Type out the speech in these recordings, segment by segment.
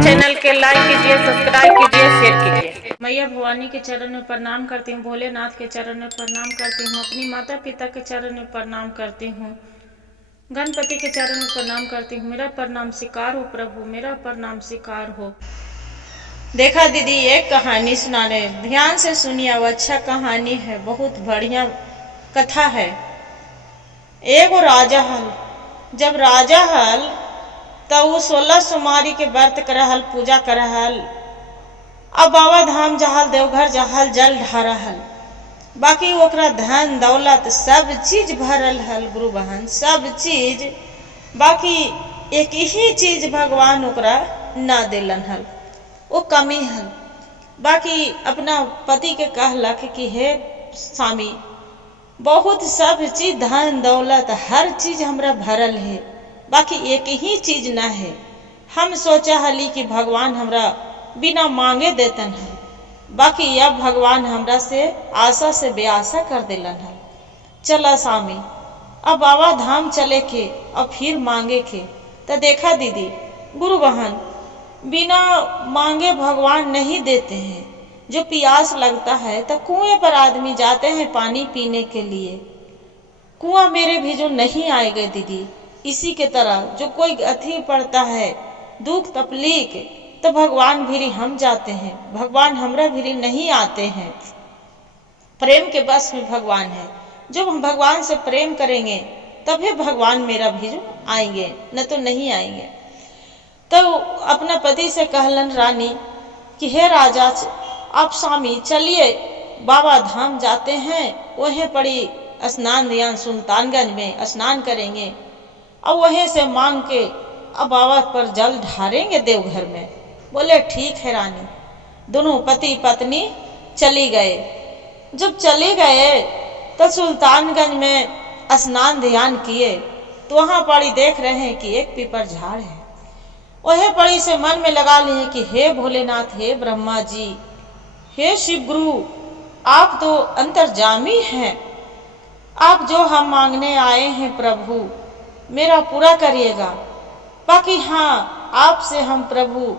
Channel के like कीजिए, subscribe कीजिए, शेयर कीजिए। मैया भवानी के चरण में प्रणाम करती हूँ, भोलेनाथ के चरण में प्रणाम करती हूँ, अपनी माता पिता के चरण में प्रणाम करती हूँ, गणपति के चरण में प्रणाम करती हूँ। मेरा प्रणाम स्वीकार हो प्रभु, मेरा प्रणाम स्वीकार हो। देखा दीदी, एक कहानी सुनाने, ध्यान से सुनिए, वो अच्छा कहानी है, बहुत बढ़िया कथा है। एगो राजा हल, जब राजा हल तब वो 16 सोमवारी के व्रत करहल, पूजा करहल। अब बाबा धाम जहल, देवघर जहल, जल ढारहल। बाकी ओकरा धन दौलत सब चीज भरल हल गुरु बहन, सब चीज। बाकी एक ही चीज भगवान ओकरा ना दिलन हल, वो कमी हल। बाकी अपना पति के कहलक कि हे स्वामी, बहुत सब चीज धन दौलत हर चीज हमरा भरल है, बाकी एक ही चीज ना है। हम सोचा हली कि भगवान हमरा बिना मांगे देतन है, बाकी अब भगवान हमरा से आशा से बेआशा कर दिलन है। चला स्वामी, अब बाबा धाम चले के और फिर मांगे के। तो देखा दीदी गुरु बहन, बिना मांगे भगवान नहीं देते हैं। जो प्यास लगता है तो कुएं पर आदमी जाते हैं पानी पीने के लिए। कुआं मेरे भी जो नहीं आएगा दीदी, इसी के तरह जो कोई अथी पड़ता है, दुख तकलीफ, तो भगवान भी हम जाते हैं, भगवान हमरा भी नहीं आते हैं। प्रेम के बस में भगवान है। जब हम भगवान से प्रेम करेंगे तभी भगवान मेरा भी जो आएंगे, न तो नहीं आएंगे। तो अपना पति से कहलन रानी कि हे राजा, आप स्वामी चलिए बाबा धाम जाते हैं, वहीं पड़ी स्नान ध्यान, सुल्तानगंज में स्नान करेंगे और वहीं से मांग के अब बाबा पर जल ढारेंगे देवघर में। बोले ठीक है रानी। दोनों पति पत्नी चली गए। जब चले गए तो सुल्तानगंज में स्नान ध्यान किए तो वहां पड़ी देख रहे हैं कि एक पीपर झाड़ है। वह पड़ी से मन में लगा लिए कि हे भोलेनाथ, हे ब्रह्मा जी, हे शिव गुरु, आप तो अंतर्जामी हैं। आप जो हम मांगने आए हैं प्रभु, मेरा पूरा करिएगा। बाकी हाँ, आपसे हम प्रभु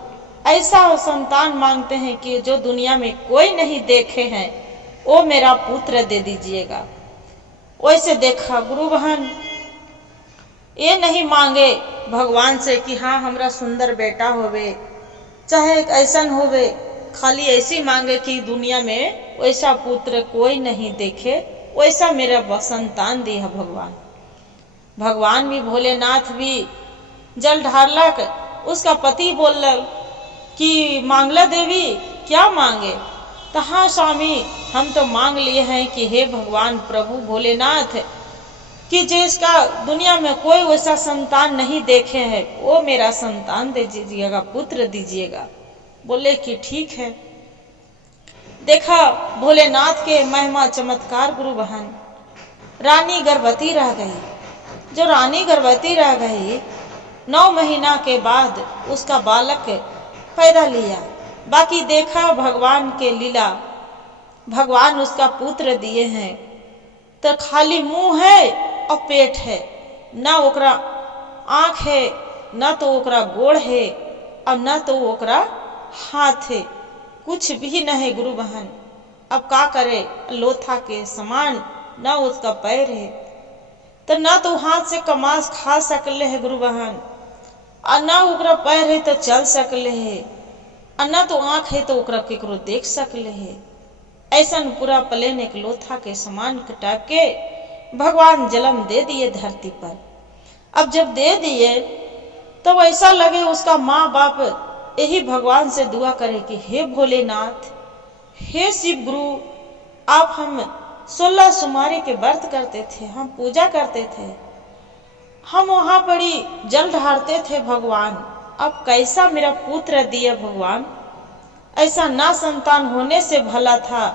ऐसा संतान मांगते हैं कि जो दुनिया में कोई नहीं देखे हैं, वो मेरा पुत्र दे दीजिएगा। वैसे देखा गुरु बहन, ये नहीं मांगे भगवान से कि हाँ हमरा सुंदर बेटा होवे, चाहे ऐसा होवे, खाली ऐसी मांगे कि दुनिया में वैसा पुत्र कोई नहीं देखे, वैसा मेरा संतान दिया भगवान। भगवान भी, भोलेनाथ भी जल ढारलक। उसका पति बोलल कि मांगला देवी क्या मांगे? तो हाँ स्वामी, हम तो मांग लिए हैं कि हे भगवान प्रभु भोलेनाथ, कि जिसका दुनिया में कोई वैसा संतान नहीं देखे है, वो मेरा संतान दे दीजिएगा, पुत्र दीजिएगा। बोले कि ठीक है। देखा भोलेनाथ के महिमा चमत्कार गुरु बहन, रानी गर्भवती रह गई। जो रानी गर्भवती रह गई, 9 महीना के बाद उसका बालक पैदा लिया। बाकी देखा भगवान के लीला, भगवान उसका पुत्र दिए हैं। तो खाली मुंह है और पेट है, ना ओकरा आँख है, ना तो ओकरा गोड़ है, और ना तो ओकरा हाथ है, कुछ भी न है गुरु बहन। अब का करे, लोथा के समान ना उसका पैर है, तो ना तो हाथ से कमास खा सकले है गुरु बहन, और ना ओकरा पैर है तो चल सकले है, और ना तो आँख है तो ओकरा केकरो देख सकले है। ऐसा पूरा प्लेन एक लोथा के समान टाइप के भगवान जन्म दे दिए धरती पर। अब जब दे दिए तो ऐसा लगे उसका माँ बाप यही भगवान से दुआ करे कि हे भोलेनाथ, हे शिव गुरु, आप हम 16 सोमवारी के व्रत करते थे, हम पूजा करते थे, हम वहां पड़ी जल ढारते थे भगवान, अब कैसा मेरा पुत्र दिया भगवान। ऐसा ना संतान होने से भला था,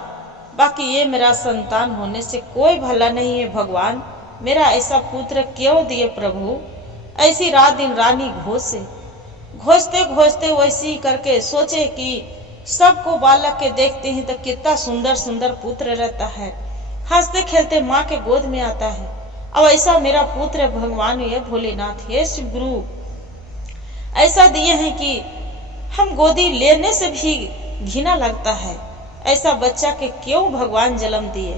बाकी ये मेरा संतान होने से कोई भला नहीं है भगवान। मेरा ऐसा पुत्र क्यों दिए प्रभु। ऐसी रात दिन रानी घोषते घोषते वैसी करके सोचे कि सबको बालक के देखते हैं तो कितना सुंदर सुंदर पुत्र रहता है, हंसते खेलते माँ के गोद में आता है। अब ऐसा मेरा पुत्र भगवान ये भोलेनाथ, हे शिव गुरु, ऐसा दिए हैं कि हम गोदी लेने से भी घिना लगता है। ऐसा बच्चा के क्यों भगवान जन्म दिए?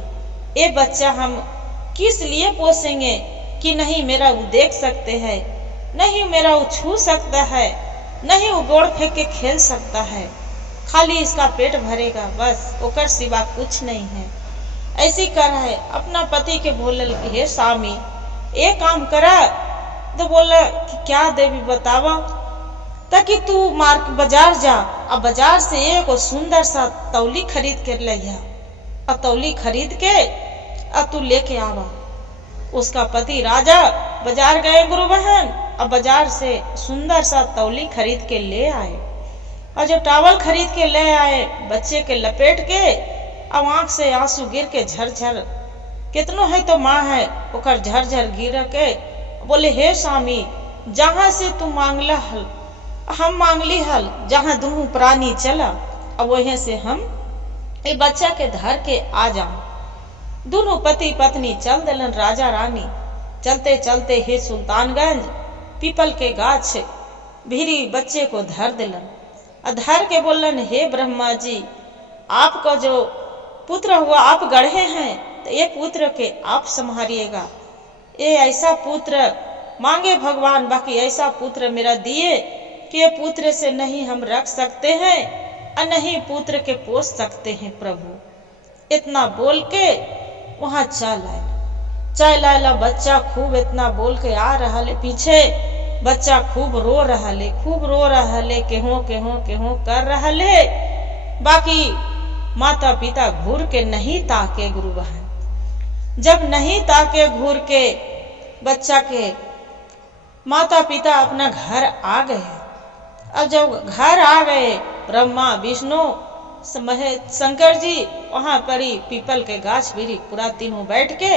ये बच्चा हम किस लिए पोसेंगे कि नहीं मेरा वो देख सकते हैं, नहीं मेरा वो छू सकता है, नहीं वो गोड़ फेंक के खेल सकता है, खाली इसका पेट भरेगा बस, ओकर सिवा कुछ नहीं है। ऐसी कर है अपना पति के बोलल कि हे स्वामी ये काम करा, तो बोला कि क्या देवी बतावा, ताकि तू बाजार जा और बाजार से एक सुंदर सा तौली खरीद कर लिया और तौली खरीद के और तू लेके आवा। उसका पति राजा बाजार गए गुरु बहन और बाजार से सुंदर सा तौली खरीद के ले आए और जो टावल खरीद के ले आए बच्चे के लपेट के और आंख से आंसू गिर के झरझर, कितनो है तो माँ है ओकर झरझर गिर के बोले हे स्वामी जहाँ से तू मांगला हल हम मांगली हल, जहाँ दोनों प्राणी चला और वहीं से हम ये बच्चा के धर के आ जाओ। दोनों पति पत्नी चल दिलन राजा रानी। चलते चलते हे सुल्तानगंज पीपल के गाछ भीरी बच्चे को धर दिलन और धर के बोलन हे ब्रह्मा जी आपका जो पुत्र हुआ आप गढ़े हैं तो ये पुत्र के आप संभालिएगा। ये ऐसा पुत्र मांगे भगवान, बाकी ऐसा पुत्र मेरा दिए कि ये पुत्र से नहीं हम रख सकते हैं और नहीं पुत्र के पोस सकते हैं प्रभु। इतना बोल के वहां चल आयला बच्चा खूब इतना बोल के आ रहा ले, पीछे बच्चा खूब रो रहा ले, केहो कर रहा ले। बाकी माता पिता घूर के नहीं ताके गुरु बहन। जब नहीं ताके घूर के बच्चा के माता पिता अपना घर आ गए और जब घर आ गए ब्रह्मा विष्णु शंकर जी वहां पर ही पीपल के गाछ बिरी पूरा तीनों बैठ के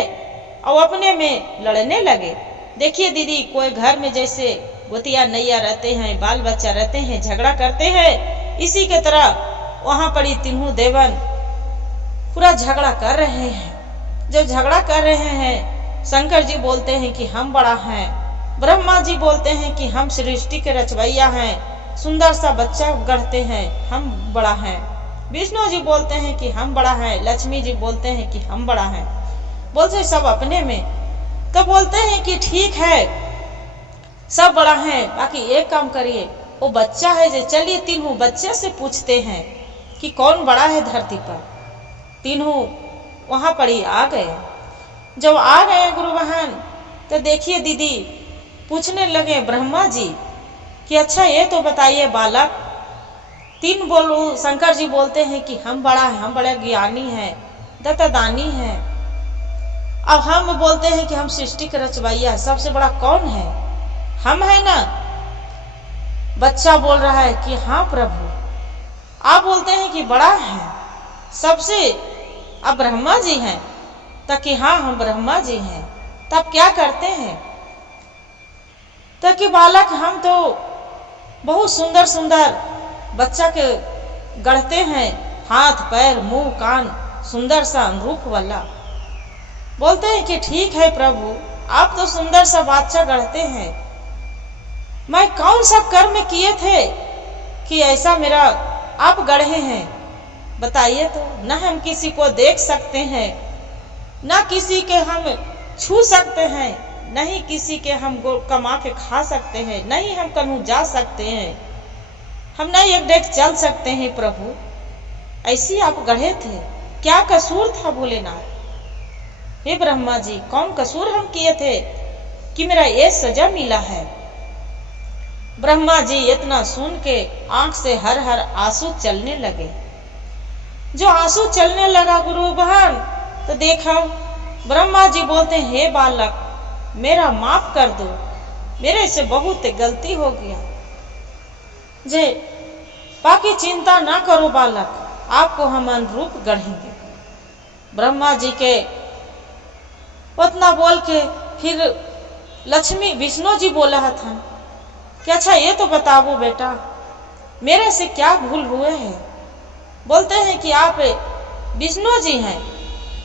और अपने में लड़ने लगे। देखिए दीदी कोई घर में जैसे गोतिया नैया रहते हैं, बाल बच्चा रहते हैं, झगड़ा करते हैं, इसी के तरह वहां पर ही तीनों देवन पूरा झगड़ा कर रहे हैं। जब झगड़ा कर रहे हैं शंकर जी बोलते हैं कि हम बड़ा हैं, ब्रह्मा जी बोलते हैं कि हम सृष्टि के रचवैया हैं, सुंदर सा बच्चा गढ़ते हैं हम बड़ा हैं, विष्णु जी बोलते हैं कि हम बड़ा हैं, लक्ष्मी जी बोलते हैं कि हम बड़ा हैं, बोलते सब अपने में। तो बोलते हैं कि ठीक है सब बड़ा है, बाकी एक काम करिए वो बच्चा है जो चलिए तीनों बच्चे से पूछते हैं कि कौन बड़ा है धरती पर। तीनों वहां पर ही आ गए। जब आ गए गुरु बहन तो देखिए दीदी पूछने लगे ब्रह्मा जी कि अच्छा ये तो बताइए बालक, तीन बोलो शंकर जी बोलते हैं कि हम बड़ा है, हम बड़े ज्ञानी हैं, दत्तदानी हैं। अब हम बोलते हैं कि हम सृष्टि के रचवैया, सबसे बड़ा कौन है? हम है ना। बच्चा बोल रहा है कि हाँ प्रभु। आप बोलते हैं कि बड़ा है सबसे, अब ब्रह्मा जी हैं ताकि हाँ हम ब्रह्मा जी हैं। तब क्या करते हैं ताकि बालक हम तो बहुत सुंदर सुंदर बच्चा के गढ़ते हैं, हाथ पैर मुंह कान सुंदर सा रूप वाला। बोलते हैं कि ठीक है प्रभु आप तो सुंदर सा बच्चा गढ़ते हैं, मैं कौन सा कर्म किए थे कि ऐसा मेरा आप गढ़े हैं बताइए तो। न हम किसी को देख सकते हैं, न किसी के हम छू सकते हैं, नहीं किसी के हम कमा के खा सकते हैं, नहीं हम कहीं जा सकते हैं, हम नहीं एक डेग चल सकते हैं प्रभु। ऐसी आप गढ़े थे, क्या कसूर था भोलेनाथ? हे ब्रह्मा जी कौन कसूर हम किए थे कि मेरा ये सजा मिला है? ब्रह्मा जी इतना सुन के आंख से हर हर आंसू चलने लगे। जो आंसू चलने लगा गुरु बहन तो देखा ब्रह्मा जी बोलते हैं हे बालक मेरा माफ कर दो, मेरे से बहुत गलती हो गया। जे बाकी चिंता ना करो बालक, आपको हम अनुरूप गढ़ेंगे। ब्रह्मा जी के उतना बोल के फिर लक्ष्मी विष्णु जी बोला था कि अच्छा ये तो बताओ बेटा मेरे से क्या भूल हुए हैं? बोलते हैं कि आप विष्णु जी हैं,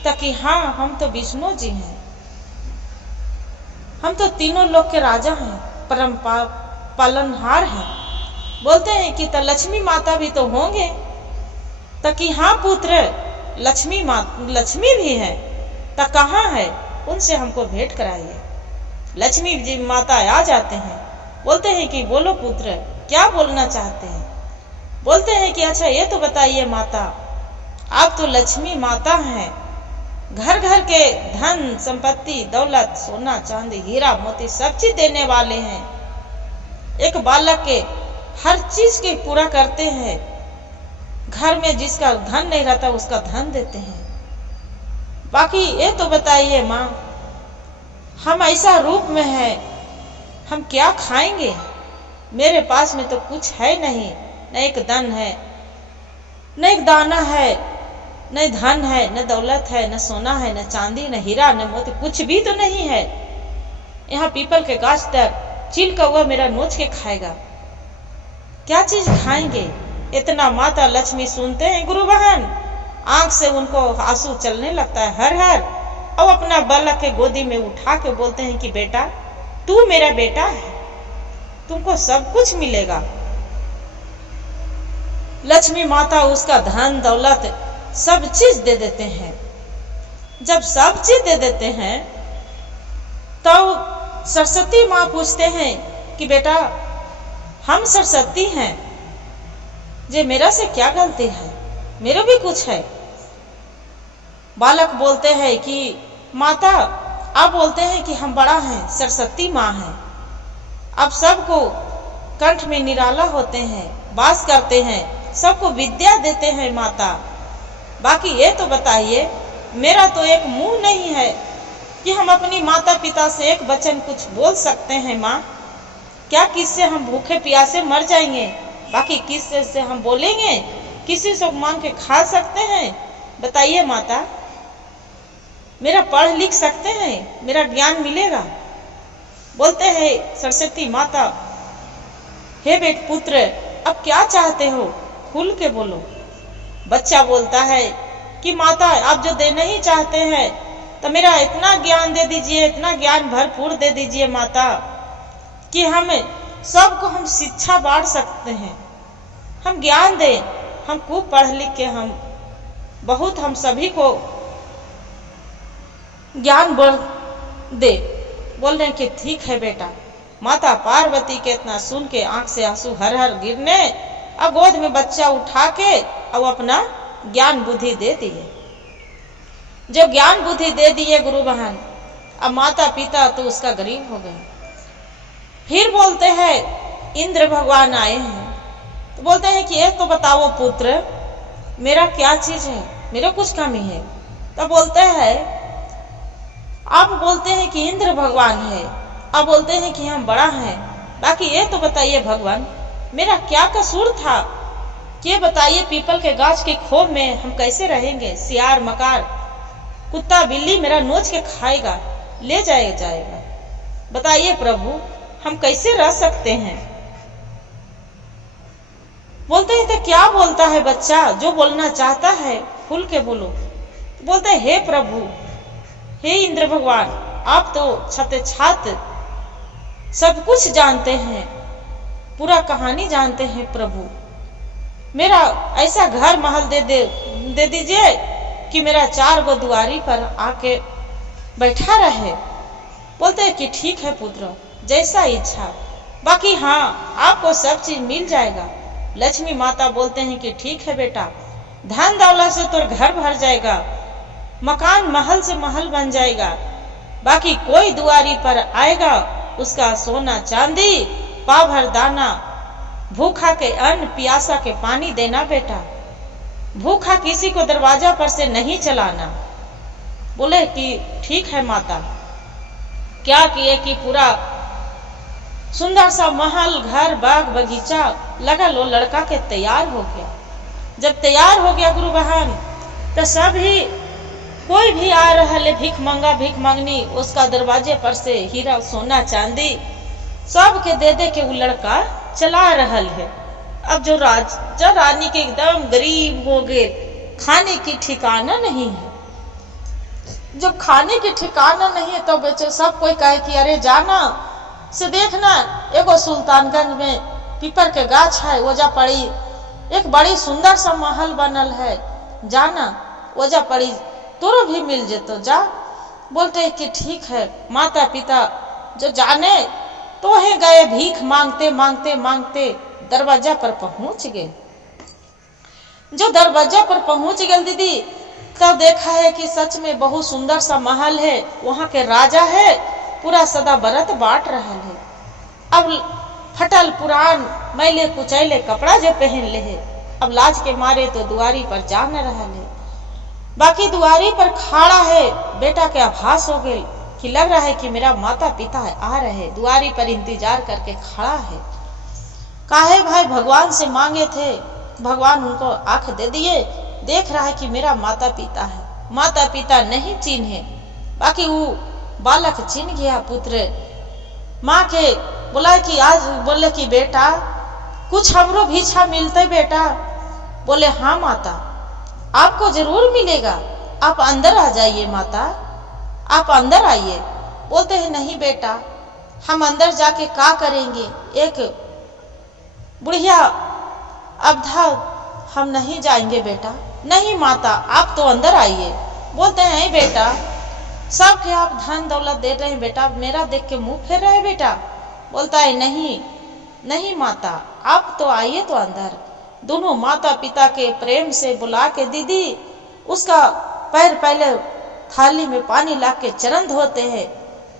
ताकि हाँ हम तो विष्णु जी हैं, हम तो तीनों लोक के राजा हैं, परम पालनहार हैं। बोलते हैं कि तो लक्ष्मी माता भी तो होंगे, तो कि हाँ पुत्र लक्ष्मी भी है, तो कहाँ है, उनसे हमको भेंट कराइए। लक्ष्मी जी माता आ जाते हैं, बोलते हैं कि बोलो पुत्र क्या बोलना चाहते हैं। बोलते हैं कि अच्छा ये तो बताइए माता, आप तो लक्ष्मी माता हैं, घर घर के धन संपत्ति दौलत सोना चांदी हीरा मोती सब चीज देने वाले हैं। एक बालक के हर चीज के पूरा करते हैं। घर में जिसका धन नहीं रहता उसका धन देते हैं। बाकी ये तो बताइए माँ, हम ऐसा रूप में है, हम क्या खाएंगे? मेरे पास में तो कुछ है नहीं, न एक धन है, न एक दाना है, न धन है, न दौलत है, न सोना है, न चांदी, न हीरा, न मोती, कुछ भी तो नहीं है। यहाँ पीपल के गाछ तक चील कौवा मेरा नोच के खाएगा, क्या चीज खाएंगे? इतना माता लक्ष्मी सुनते हैं गुरु बहन, आंख से उनको आंसू चलने लगता है हर हर, और अपना बालक के गोदी में उठा के बोलते हैं कि बेटा तू मेरा बेटा है, तुमको सब कुछ मिलेगा। लक्ष्मी माता उसका धन दौलत सब चीज दे देते हैं। जब सब चीज दे देते हैं तो सरस्वती माँ पूछते हैं कि बेटा हम सरस्वती हैं, जे मेरा से क्या गलती है, मेरे भी कुछ है। बालक बोलते हैं कि माता आप बोलते हैं कि हम बड़ा हैं, सरस्वती माँ हैं, आप सबको कंठ में निराला होते हैं, वास करते हैं, सबको विद्या देते हैं माता। बाकी ये तो बताइए, मेरा तो एक मुंह नहीं है कि हम अपनी माता पिता से एक वचन कुछ बोल सकते हैं माँ। क्या किससे हम भूखे प्यासे मर जाएंगे? बाकी किससे से हम बोलेंगे? किसी से मांग के खा सकते हैं? बताइए माता, मेरा पढ़ लिख सकते हैं, मेरा ज्ञान मिलेगा? बोलते हैं सरस्वती माता, हे बेट पुत्र अब क्या चाहते हो, खुल के बोलो। बच्चा बोलता है कि माता आप जो देना ही चाहते हैं तो मेरा इतना ज्ञान दे दीजिए, इतना ज्ञान भरपूर दे दीजिए माता, कि हम सबको हम शिक्षा बांट सकते हैं, हम ज्ञान दें, हम खूब पढ़ लिख के हम सभी को ज्ञान बढ़ दे। बोल रहे कि ठीक है बेटा। माता पार्वती के इतना सुन के आंख से आंसू हर हर गिरने, अब गोद में बच्चा उठा के अब अपना ज्ञान बुद्धि दे दिए। जो ज्ञान बुद्धि दे दिए गुरु बहन, अब माता पिता तो उसका गरीब हो गए। फिर बोलते हैं इंद्र भगवान आए हैं, तो बोलते हैं कि एक तो बताओ पुत्र मेरा क्या चीज है, मेरा कुछ कमी है? तो बोलते हैं आप बोलते हैं कि इंद्र भगवान है, आप बोलते हैं कि हम बड़ा हैं, बाकी ये तो बताइए भगवान मेरा क्या कसूर था? ये बताइए पीपल के गाछ के खोप में हम कैसे रहेंगे? सियार मकार कुत्ता बिल्ली मेरा नोच के खाएगा, ले जाएगा। बताइए प्रभु हम कैसे रह सकते हैं? बोलते हैं तो क्या बोलता है बच्चा, जो बोलना चाहता है खुल के बोलो। बोलते हैं हे प्रभु, हे इंद्र भगवान, आप तो छते छात सब कुछ जानते हैं, पूरा कहानी जानते हैं प्रभु। मेरा ऐसा घर महल दे दीजिए कि मेरा 4 गो दुआरी पर आके बैठा रहे। बोलते हैं कि ठीक है पुत्र, जैसा इच्छा, बाकी हाँ आपको सब चीज मिल जाएगा। लक्ष्मी माता बोलते हैं कि ठीक है बेटा, धन दौलत से तो घर भर जाएगा, मकान महल से महल बन जाएगा, बाकी कोई दुआरी पर आएगा उसका सोना चांदी पाव भर दाना, भूखा के अन्न प्यासा के पानी देना बेटा, भूखा किसी को दरवाजा पर से नहीं चलाना। बोले कि ठीक है माता। क्या किए कि पूरा सुंदर सा महल घर बाग बगीचा लगा लो लड़का के तैयार हो गया। जब तैयार हो गया गुरु बहन, तो सभी कोई भी आ रहा है भीख मांगनी, उसका दरवाजे पर से हीरा सोना चांदी सब के दे के वो लड़का चला रहा है। अब जो राजा रानी के एकदम गरीब हो गए, खाने की ठिकाना नहीं है। जब खाने की ठिकाना नहीं है तो बच्चे सब कोई कहे कि अरे जाना से देखना एगो सुल्तानगंज में पीपर के गाछ है, ओजा पड़ी एक बड़ी सुंदर सा महल बनल है, जाना ओजा पड़ी तोरो भी मिल जेतो जा। बोलते कि ठीक है। माता पिता जो जाने तो है गए भीख मांगते मांगते मांगते दरवाजा पर पहुंच गए। जो दरवाजा पर पहुंच गए दीदी, तब देखा है कि सच में बहुत सुंदर सा महल है, वहां के राजा है, पूरा सदा बरत बांट रहा है। अब फटल पुरान मैले कुचैले कपड़ा जो पहन ले है, अब लाज के मारे तो दुआरी पर जा न रहा है। बाकी दुआरी पर खड़ा है, बेटा के आभास हो गए कि लग रहा है कि मेरा माता पिता आ रहे, दुआरी पर इंतजार करके खड़ा है। काहे भाई भगवान से मांगे थे, भगवान उनको आंख दे दिए, देख रहा है कि मेरा माता पिता है। माता पिता नहीं चिन्हे, बाकी वो बालक चिन्ह गया पुत्र। माँ के बोला कि आज बोले कि बेटा कुछ हमरो भिक्षा मिलते बेटा। बोले हाँ माता, आपको जरूर मिलेगा, आप अंदर आ जाइए माता, आप अंदर आइए। बोलते हैं नहीं बेटा, हम अंदर जाके क्या करेंगे, एक बुढ़िया अवधा, हम नहीं जाएंगे बेटा। नहीं माता, आप तो अंदर आइए। बोलते हैं बेटा, सबके आप धन दौलत दे रहे हैं बेटा, मेरा देख के मुंह फेर रहे हैं बेटा। बोलता है नहीं नहीं माता, आप तो आइए तो अंदर। दोनों माता पिता के प्रेम से बुला के दीदी उसका पैर पहले थाली में पानी ला के चरण धोते हैं,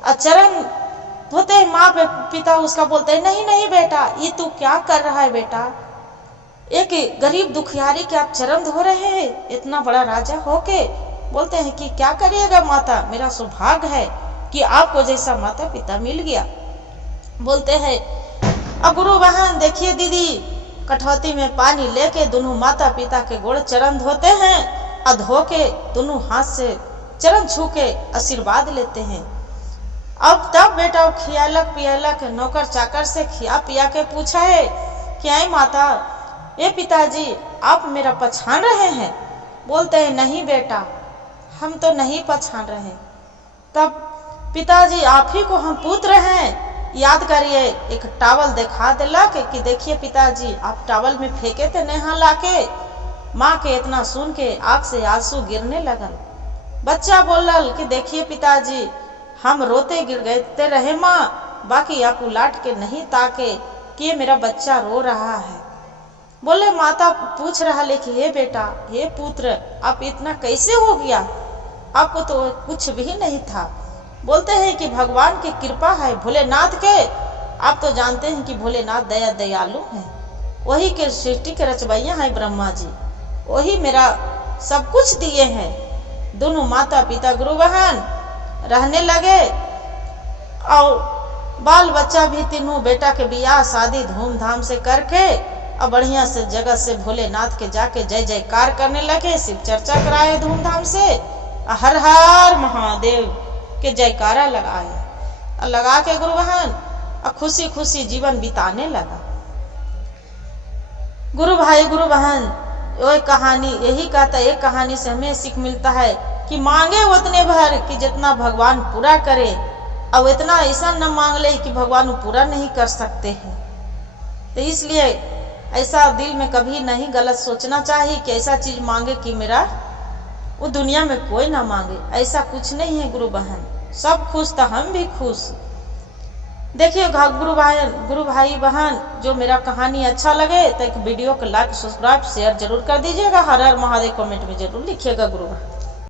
और चरण धोते हैं माँ पिता उसका बोलते हैं नहीं नहीं बेटा, ये तू क्या कर रहा है बेटा, एक गरीब दुखियारी के आप चरण धो रहे हैं इतना बड़ा राजा होके। बोलते हैं कि क्या करिएगा माता, मेरा सौभाग्य है कि आपको जैसा माता पिता मिल गया। बोलते हैं अब गुरु बहन देखिए दीदी, कठौती में पानी लेके दोनों माता पिता के गोड़ चरण धोते हैं, और धो के दोनों हाथ से चरण छू के आशीर्वाद लेते हैं। अब तब बेटा खियालक पियालक नौकर चाकर से खिया पिया के पूछा है कि आई माता, ये पिताजी आप मेरा पहचान रहे हैं। बोलते हैं नहीं बेटा, हम तो नहीं पहचान रहे। तब पिताजी आप ही को हम पुत्र हैं, याद करिए। एक टावल दिखा दिला कि देखिए पिताजी, आप टावल में फेंके थे नेहा लाके। माँ के इतना सुन के आंख से आंसू गिरने लगल। बच्चा बोलल कि देखिए पिताजी, हम रोते गिर गए रहे माँ, बाकी आप उलाट के नहीं ताके कि ये मेरा बच्चा रो रहा है। बोले माता पूछ रहा ले कि हे बेटा, हे पुत्र, आप इतना कैसे हो गया, आपको तो कुछ भी नहीं था। बोलते हैं कि भगवान की कृपा है भोलेनाथ के, आप तो जानते हैं कि भोलेनाथ दया दयालु हैं, वही के सृष्टि के रचवैया है ब्रह्मा जी, वही मेरा सब कुछ दिए हैं। दोनों माता पिता गुरु बहन रहने लगे, और बाल बच्चा भी तीनों बेटा के बियाह शादी धूमधाम से करके और बढ़िया से जगह से भोलेनाथ के जाके जय जयकार करने लगे, शिव चर्चा कराए धूमधाम से, हर हर महादेव के जयकारा लगाए, और लगा के गुरु बहन और खुशी खुशी जीवन बिताने लगा। गुरु भाई गुरु बहन, ये कहानी यही कहता है, एक कहानी से हमें सीख मिलता है कि मांगे उतने भर कि जितना भगवान पूरा करे, और इतना ऐसा न मांग ले कि भगवान पूरा नहीं कर सकते हैं। तो इसलिए ऐसा दिल में कभी नहीं गलत सोचना चाहिए कि ऐसा चीज मांगे कि मेरा वो दुनिया में कोई ना मांगे, ऐसा कुछ नहीं है गुरु बहन। सब खुश तो हम भी खुश। देखिए गुरु भाई बहन, जो मेरा कहानी अच्छा लगे तो एक वीडियो को लाइक सब्सक्राइब शेयर जरूर कर दीजिएगा। हर हर महादेव कमेंट में जरूर लिखिएगा गुरु बहन।